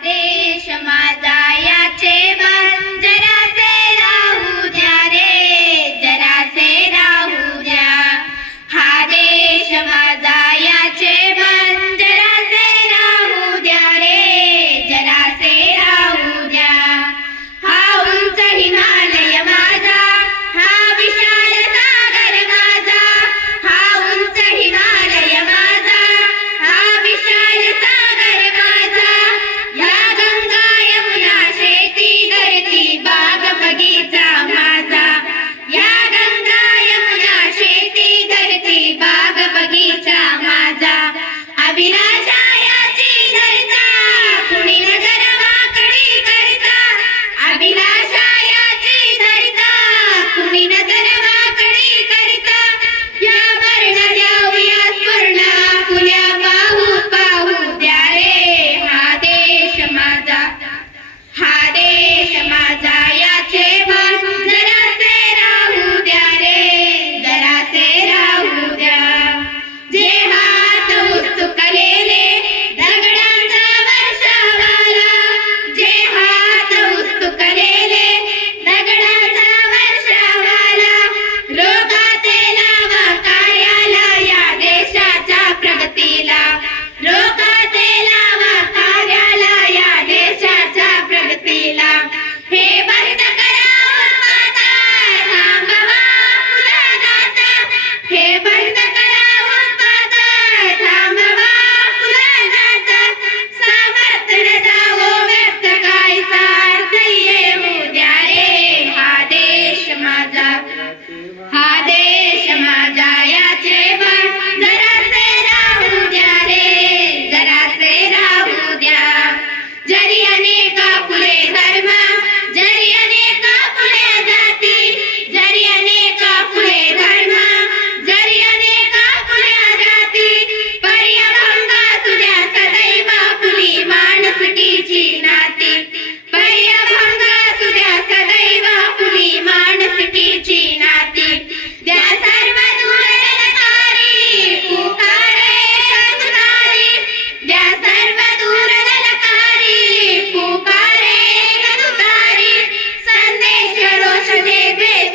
Mateo. should need busy.